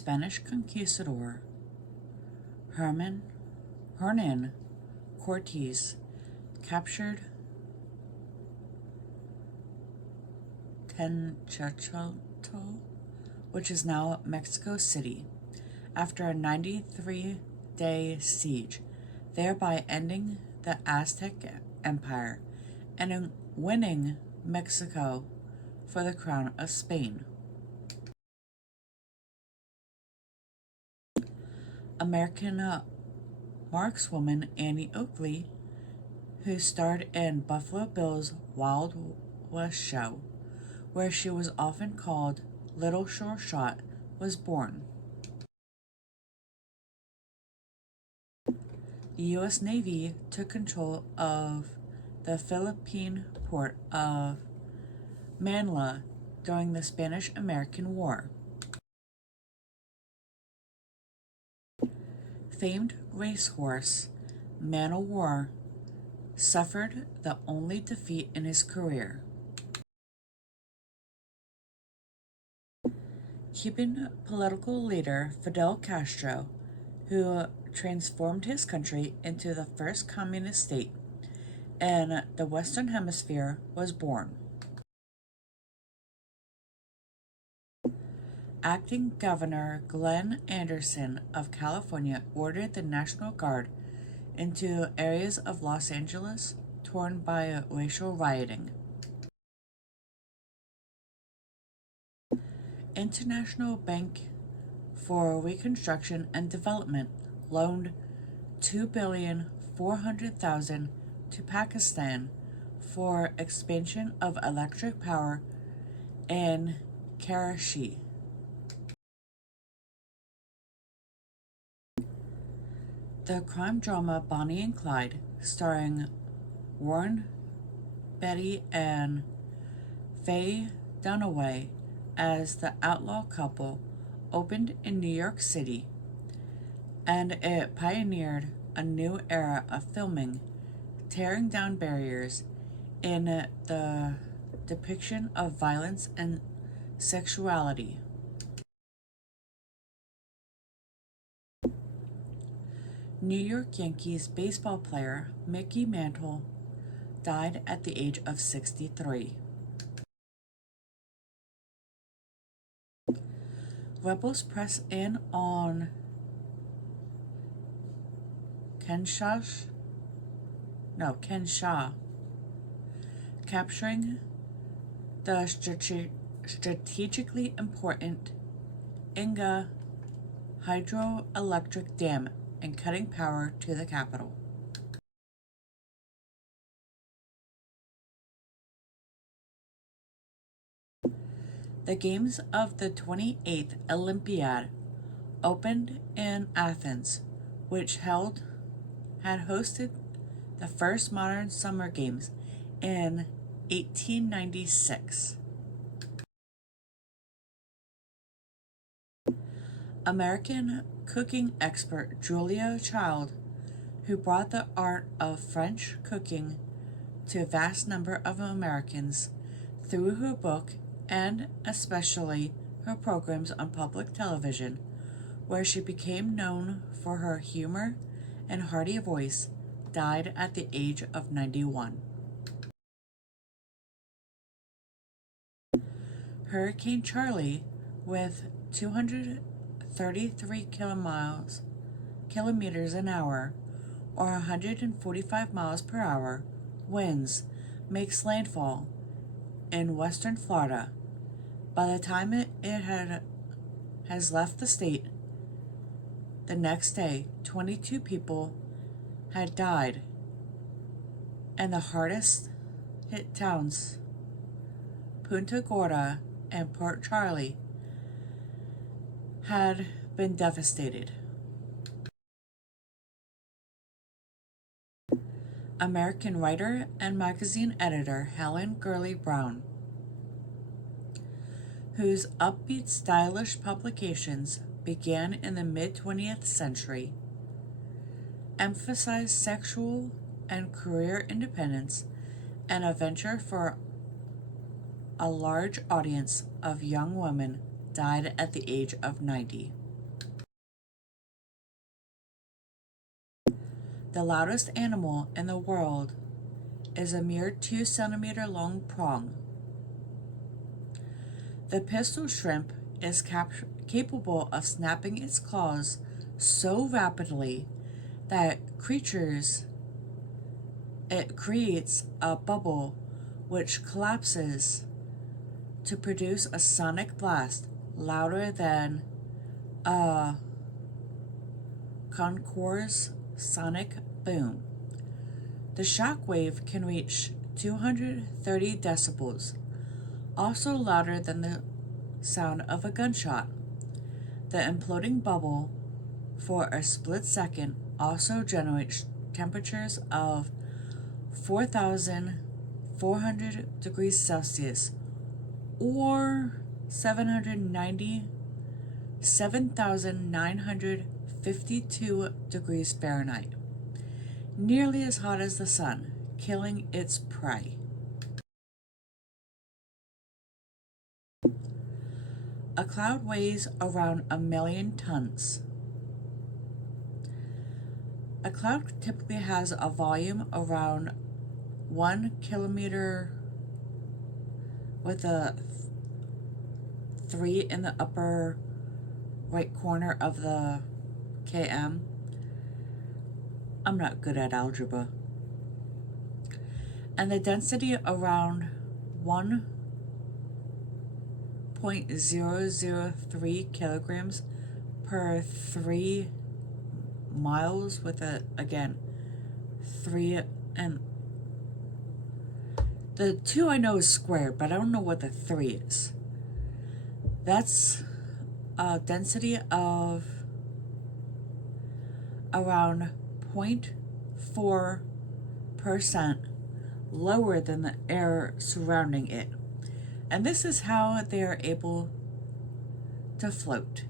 Spanish conquistador Hernan Cortes captured Tenochtitlan, which is now Mexico City, after a 93-day siege, thereby ending the Aztec Empire and winning Mexico for the crown of Spain. American markswoman Annie Oakley, who starred in Buffalo Bill's Wild West show, where she was often called Little Sure Shot, was born. The U.S. Navy took control of the Philippine port of Manila during the Spanish-American War. Famed racehorse Man O' War suffered the only defeat in his career. Cuban political leader Fidel Castro, who transformed his country into the first communist state in the Western Hemisphere, was born. Acting Governor Glenn Anderson of California ordered the National Guard into areas of Los Angeles torn by racial rioting. International Bank for Reconstruction and Development loaned $2,400,000 to Pakistan for expansion of electric power in Karachi. The crime drama Bonnie and Clyde, starring Warren Beatty and Faye Dunaway as the outlaw couple, opened in New York City, and it pioneered a new era of filming, tearing down barriers in the depiction of violence and sexuality. New York Yankees baseball player Mickey Mantle died at the age of 63. Rebels press in on Ken Shah, capturing the strategically important Inga hydroelectric dam and cutting power to the capital. The games of the 28th Olympiad opened in Athens, which had hosted the first modern summer games in 1896. American cooking expert Julia Child, who brought the art of French cooking to a vast number of Americans through her book and especially her programs on public television, where she became known for her humor and hearty voice, died at the age of 91. Hurricane Charlie, with 233 kilometers an hour, or 145 miles per hour, winds, makes landfall in western Florida. By the time it has left the state, the next day, 22 people had died, and the hardest hit towns, Punta Gorda and Port Charlie, had been devastated. American writer and magazine editor Helen Gurley Brown, whose upbeat, stylish publications began in the mid-20th century, emphasized sexual and career independence and a venture for a large audience of young women, died at the age of 90. The loudest animal in the world is a mere 2 centimeter long prong. The pistol shrimp is capable of snapping its claws so rapidly that it creates a bubble which collapses to produce a sonic blast louder than a concourse sonic boom. The shock wave can reach 230 decibels, also louder than the sound of a gunshot. The imploding bubble for a split second also generates temperatures of 4,400 degrees Celsius or 7,952 degrees Fahrenheit, nearly as hot as the sun, killing its prey. A cloud weighs around 1,000,000 tons. A cloud typically has a volume around 1 kilometer with a 3 in the upper right corner of the km. I'm not good at algebra. And the density around 1.003 kilograms per 3 miles with a, again, 3 and the 2 I know is squared, but I don't know what the 3 is. That's a density of around 0.4% lower than the air surrounding it. And this is how they are able to float.